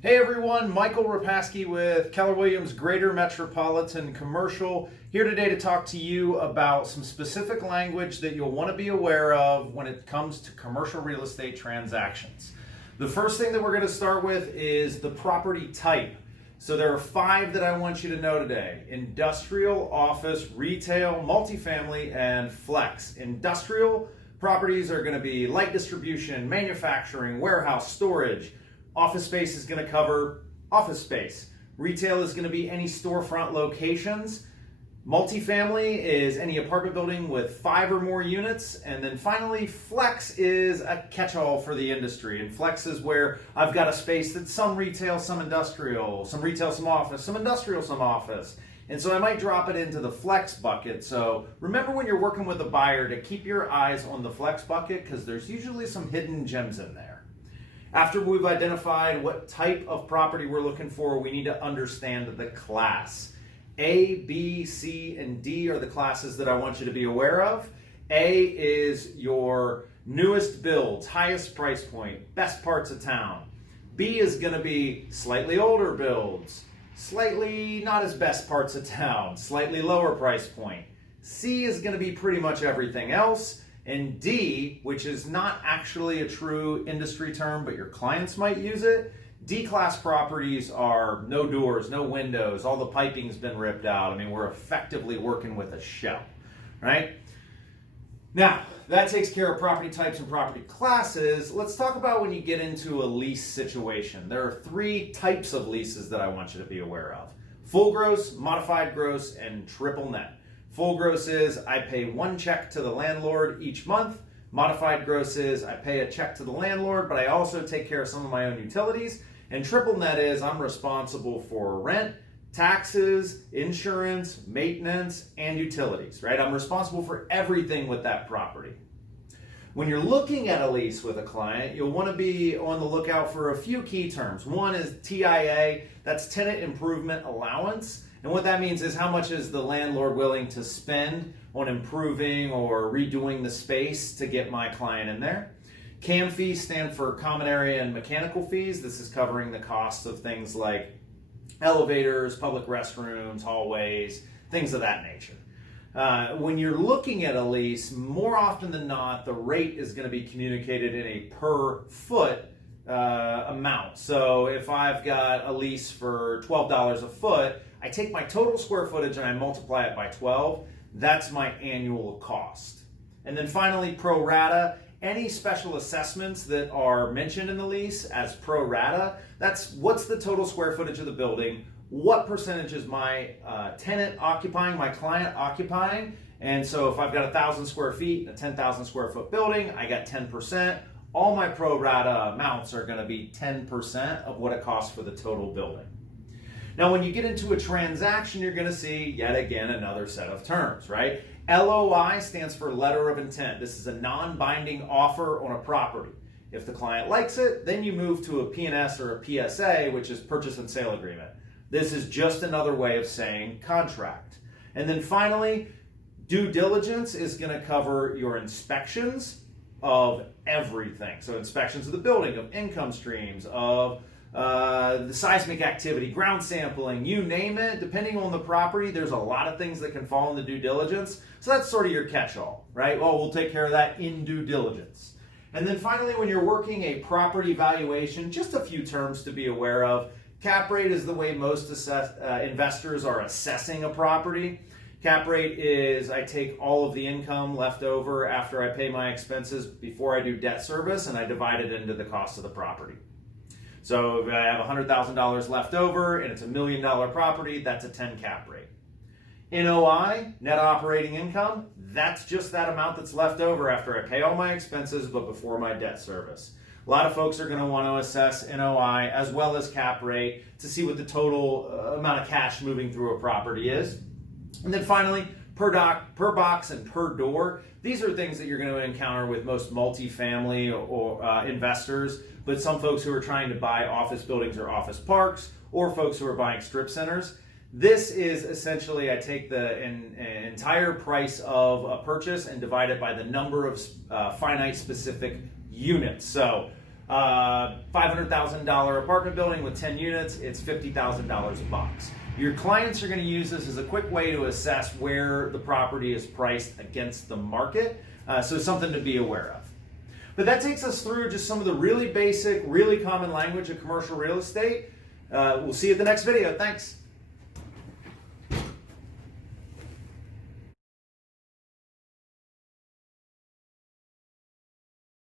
Hey everyone, Michael Rapaski with Keller Williams Greater Metropolitan Commercial, here today to talk to you about some specific language that you'll want to be aware of when it comes to commercial real estate transactions. The first thing that we're going to start with is the property type. So there are 5 that I want you to know today: industrial, office, retail, multifamily, and flex. Industrial properties are going to be light distribution, manufacturing, warehouse, storage. Office space is going to cover office space. Retail is going to be any storefront locations. Multifamily is any apartment building with 5 or more units. And then finally, flex is a catch-all for the industry. And flex is where I've got a space that's some retail, some industrial, some retail, some office, some industrial, some office. And so I might drop it into the flex bucket. So remember, when you're working with a buyer, to keep your eyes on the flex bucket, because there's usually some hidden gems in there. After we've identified what type of property we're looking for, we need to understand the class. A, B, C, and D are the classes that I want you to be aware of. A is your newest builds, highest price point, best parts of town. B is going to be slightly older builds, slightly not as best parts of town, slightly lower price point. C is going to be pretty much everything else. And D, which is not actually a true industry term, but your clients might use it, D-class properties are no doors, no windows, all the piping's been ripped out. I mean, we're effectively working with a shell, right? Now, that takes care of property types and property classes. Let's talk about when you get into a lease situation. There are 3 types of leases that I want you to be aware of: full gross, modified gross, and triple net. Full gross is I pay 1 check to the landlord each month. Modified gross is I pay a check to the landlord, but I also take care of some of my own utilities. And triple net is I'm responsible for rent, taxes, insurance, maintenance, and utilities, right? I'm responsible for everything with that property. When you're looking at a lease with a client, you'll want to be on the lookout for a few key terms. One is TIA, that's tenant improvement allowance. And what that means is how much is the landlord willing to spend on improving or redoing the space to get my client in there. CAM fees stand for common area and mechanical fees. This is covering the costs of things like elevators, public restrooms, hallways, things of that nature. When you're looking at a lease, more often than not, the rate is going to be communicated in a per foot amount. So if I've got a lease for $12 a foot, I take my total square footage and I multiply it by 12. That's my annual cost. And then finally, pro rata. Any special assessments that are mentioned in the lease as pro rata, that's what's the total square footage of the building, what percentage is my tenant occupying, my client occupying. And so if I've got 1,000 square feet in a 10,000 square foot building, I got 10%. All my pro rata amounts are going to be 10% of what it costs for the total building. Now, when you get into a transaction, you're going to see, yet again, another set of terms, right? LOI stands for letter of intent. This is a non-binding offer on a property. If the client likes it, then you move to a P&S or a PSA, which is purchase and sale agreement. This is just another way of saying contract. And then finally, due diligence is going to cover your inspections of everything. So inspections of the building, of income streams, of the seismic activity, ground sampling, you name it. Depending on the property, there's a lot of things that can fall into due diligence. So that's sort of your catch-all, right? Well, we'll take care of that in due diligence. And then finally, when you're working a property valuation, just a few terms to be aware of. Cap rate is the way most investors are assessing a property. Cap rate is I take all of the income left over after I pay my expenses before I do debt service, and I divide it into the cost of the property. So if I have $100,000 left over and it's $1 million property, that's a 10 cap rate. NOI, net operating income, that's just that amount that's left over after I pay all my expenses but before my debt service. A lot of folks are going to want to assess NOI as well as cap rate to see what the total amount of cash moving through a property is. And then finally, per box and per door. These are things that you're going to encounter with most multifamily or investors, but some folks who are trying to buy office buildings or office parks, or folks who are buying strip centers. This is essentially, I take the entire price of a purchase and divide it by the number of finite specific units. So $500,000 apartment building with 10 units, it's $50,000 a box. Your clients are going to use this as a quick way to assess where the property is priced against the market, so something to be aware of. But that takes us through just some of the really basic, really common language of commercial real estate. We'll see you at the next video. Thanks.